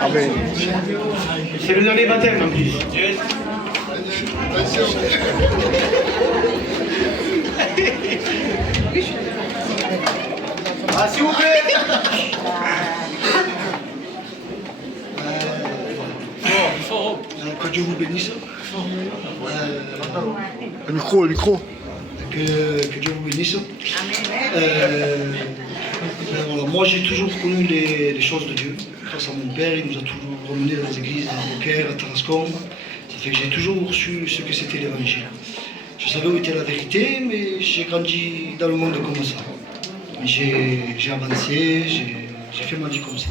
Amen. C'est le dernier baptême en plus. Ah, s'il vous plaît. Que Dieu vous bénisse. Le micro, le micro. Que Dieu vous bénisse. Voilà, moi j'ai toujours connu les choses de Dieu. Grâce à mon père, il nous a toujours emmenés dans les églises, à Beaucaire, à Tarascon. Ça fait que j'ai toujours su ce que c'était l'évangile. Je savais où était la vérité, mais j'ai grandi dans le monde comme ça. J'ai avancé, j'ai fait ma vie comme ça.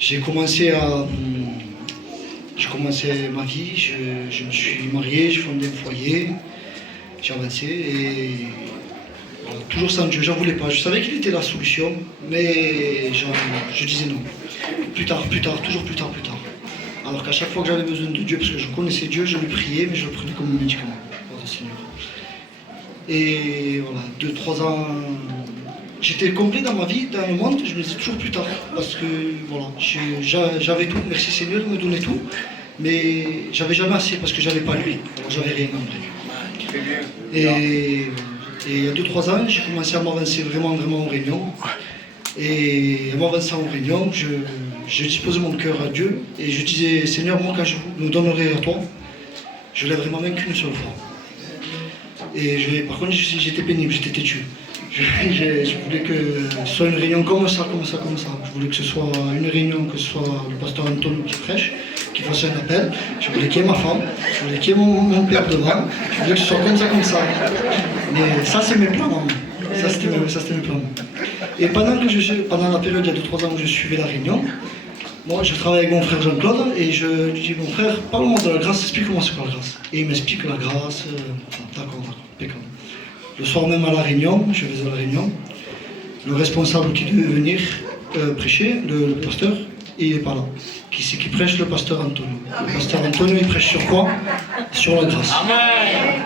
J'ai commencé ma vie, je me suis marié, j'ai fondé un foyer, j'ai avancé et voilà, toujours sans Dieu, j'en voulais pas. Je savais qu'il était la solution, mais je disais non. Plus tard, toujours plus tard. Alors qu'à chaque fois que j'avais besoin de Dieu, parce que je connaissais Dieu, je lui priais, mais je le prenais comme un médicament. Voilà, Seigneur. Et voilà, 2-3 ans, j'étais complet dans ma vie, dans le monde, je me disais toujours plus tard. Parce que voilà, j'avais tout, merci Seigneur de me donner tout, mais j'avais jamais assez parce que j'avais pas lui, j'avais rien en vrai. Et il y a 2-3 ans, j'ai commencé à m'avancer vraiment en réunion. Et en m'avançant en réunion, je disposais mon cœur à Dieu et je disais, Seigneur, moi quand je me donnerai à toi, je lèverai ma main qu'une seule fois. Et par contre, j'étais pénible, j'étais têtu. Je voulais que ce soit une réunion comme ça. Je voulais que ce soit une réunion, que ce soit le pasteur Antonio qui prêche, qui fasse un appel. Je voulais qu'il y ait ma femme, je voulais qu'il y ait mon père devant. Je voulais que ce soit comme ça. Mais ça, c'est mes plans, maman. Ça, c'était mes plans. Et pendant la période, il y a 2-3 ans où je suivais la réunion, moi, je travaille avec mon frère Jean-Claude et je lui dis, mon frère, parle-moi de la grâce, explique-moi ce qu'est la grâce. Et il m'explique la grâce, d'accord, impeccable. Le soir même à la réunion, je faisais la réunion, le responsable qui devait venir prêcher, le pasteur, il n'est pas là. Qui c'est qui prêche? Le pasteur Antonio. Le pasteur Antonio, il prêche sur quoi? Sur la grâce. Amen.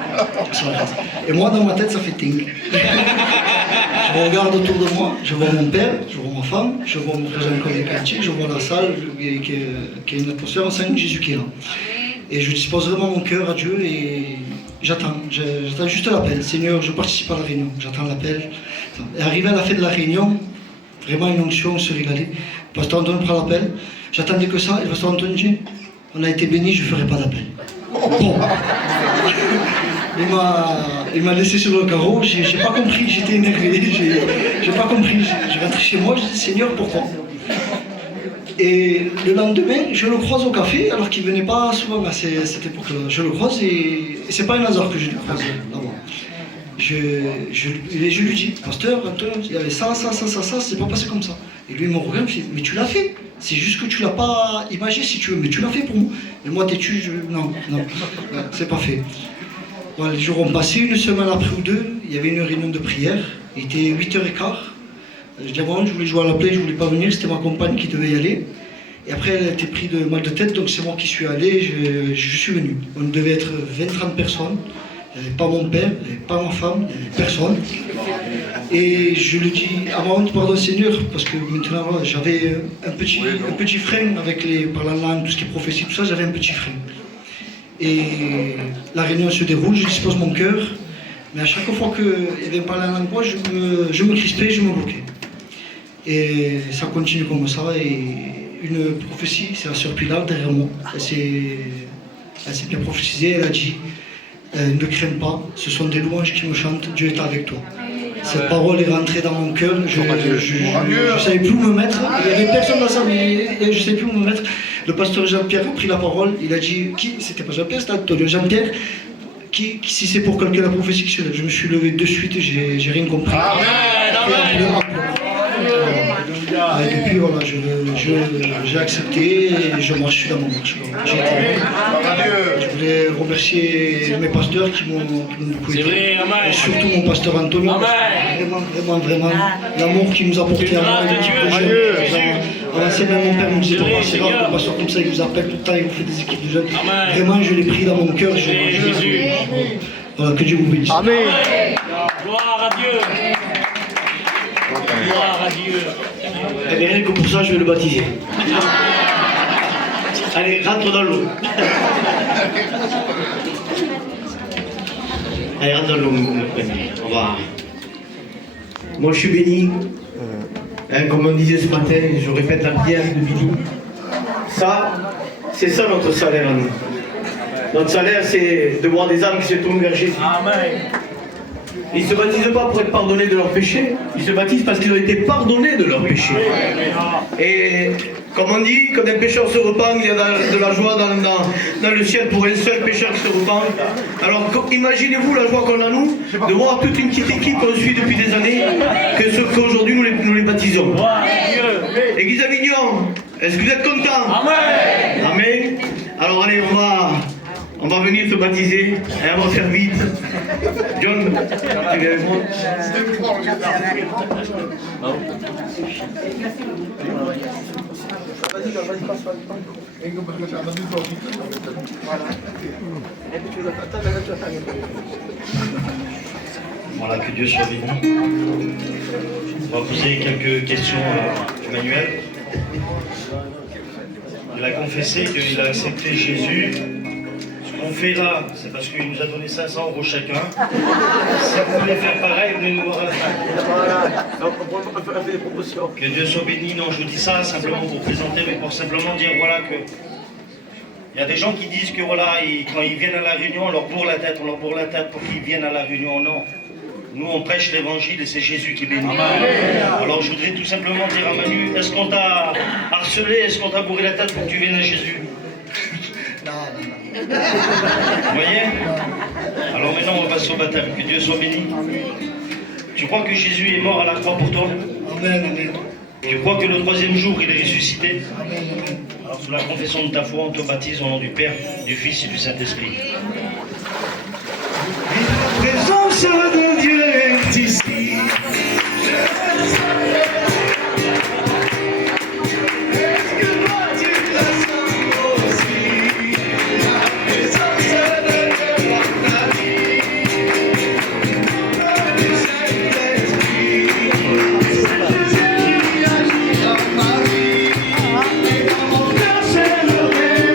Sur la grâce. Et moi, dans ma tête, ça fait ting. Je regarde autour de moi, je vois mon père, je vois ma femme, je vois mon frère Jean-Claude Descantiers, je vois la salle qui est une atmosphère enceinte de Jésus qui est là. Et je dispose vraiment mon cœur à Dieu et j'attends juste l'appel. Seigneur, je participe à la réunion, j'attends l'appel. Et arrivé à la fin de la réunion, vraiment une onction, se régaler. Le pasteur Antoine prend l'appel, j'attendais que ça, et le pasteur Antoine dit, on a été bénis, je ne ferai pas d'appel. Bon. Il m'a laissé sur le carreau, j'ai pas compris, j'étais énervé, j'ai pas compris. Je rentre chez moi, je dis Seigneur, pourquoi? Et le lendemain, je le croise au café, alors qu'il venait pas souvent à cette époque-là. Je le croise et c'est pas un hasard que je le croise là-bas. Je lui dis, pasteur, Antoine, il y avait ça, c'est pas passé comme ça. Et lui, il me regarde, il me dit, mais tu l'as fait. C'est juste que tu l'as pas imagé si tu veux, mais tu l'as fait pour moi. Et moi, têtu, non, c'est pas fait. Bon, les jours ont passé, une semaine après ou deux, il y avait une réunion de prière, il était 8h15. Je dis bon, je voulais jouer à la play, je voulais pas venir, c'était ma compagne qui devait y aller. Et après, elle a été prise de mal de tête, donc c'est moi qui suis allé, je suis venu. On devait être 20-30 personnes, il n'y avait pas mon père, il n'y avait pas ma femme, il n'y avait personne. Et je lui dis, à ma honte, pardon Seigneur, parce que maintenant, voilà, j'avais un petit frein par la langue, tout ce qui est prophétie, tout ça, j'avais un petit frein. Et la réunion se déroule, je dispose mon cœur, mais à chaque fois qu'il y avait parlé en langue, je me crispais, je me bloquais. Et ça continue comme ça, et une prophétie, c'est la sœur Pilar derrière moi, elle s'est bien prophétisée, elle a dit, ne crains pas, ce sont des louanges qui me chantent, Dieu est avec toi. Cette parole est rentrée dans mon cœur, je ne savais plus où me mettre, il n'y avait personne dans ça, mais je ne savais plus où me mettre. Le pasteur Jean-Pierre a pris la parole, il a dit, c'était pas Jean-Pierre, c'était Antonio. Jean-Pierre, si c'est pour quelqu'un la prophétie, je me suis levé de suite, j'ai rien compris. Et depuis, voilà, j'ai accepté et je marche dans mon marche. Je voulais remercier mes pasteurs qui m'ont beaucoup aidé. Et surtout mon pasteur Antonio. Vraiment, l'amour qu'il nous a porté à moi et l'équipe de jeunes. C'est même mon père me disait, papa, c'est rare, le pasteur comme ça, il vous appelle tout le temps, il vous fait des équipes de jeunes. Vraiment, je l'ai pris dans mon cœur. Voilà, que Dieu vous bénisse. Amen. Gloire à Dieu. Gloire à Dieu. Eh bien, rien que pour ça, je vais le baptiser. Allez, rentre dans l'eau. Allez, rentre dans l'eau, mon premier. On va... Moi, je suis béni. Hein, comme on disait ce matin, je répète la prière de Billy. Ça, c'est ça notre salaire à nous. Notre salaire, c'est de voir des âmes qui se tournent vers Jésus. Amen. Ils ne se baptisent pas pour être pardonnés de leurs péchés. Ils se baptisent parce qu'ils ont été pardonnés de leurs péchés. Et comme on dit, quand un pécheur se repent, il y a de la joie dans le ciel pour un seul pécheur qui se repent. Alors imaginez-vous la joie qu'on a nous, de voir toute une petite équipe qu'on suit depuis des années, qu'aujourd'hui nous les baptisons. Église Avignon, est-ce que vous êtes contents? Amen. Amen. Alors allez, on va venir se baptiser, et on va faire vite. John, tu viens avec moi? Voilà, que Dieu soit béni. On va poser quelques questions à Emmanuel. Il a confessé qu'il a accepté Jésus. Ce qu'on fait là, c'est parce qu'il nous a donné 500 € chacun. Si vous voulez faire pareil, venez nous voir à la fin. Que Dieu soit béni. Non, je vous dis ça simplement pour présenter, mais pour simplement dire voilà que il y a des gens qui disent que voilà, quand ils viennent à la réunion, on leur bourre la tête pour qu'ils viennent à la réunion. Non. Nous, on prêche l'évangile et c'est Jésus qui bénit. Alors, je voudrais tout simplement dire à Manu, est-ce qu'on t'a harcelé, est-ce qu'on t'a bourré la tête pour que tu viennes à Jésus? Non. Vous voyez? Alors maintenant, on va passer au baptême. Que Dieu soit béni. Tu crois que Jésus est mort à la croix pour toi? Amen, amen. Tu crois que le troisième jour, il est ressuscité? Amen, amen. Alors, sous la confession de ta foi, on te baptise au nom du Père, du Fils et du Saint-Esprit.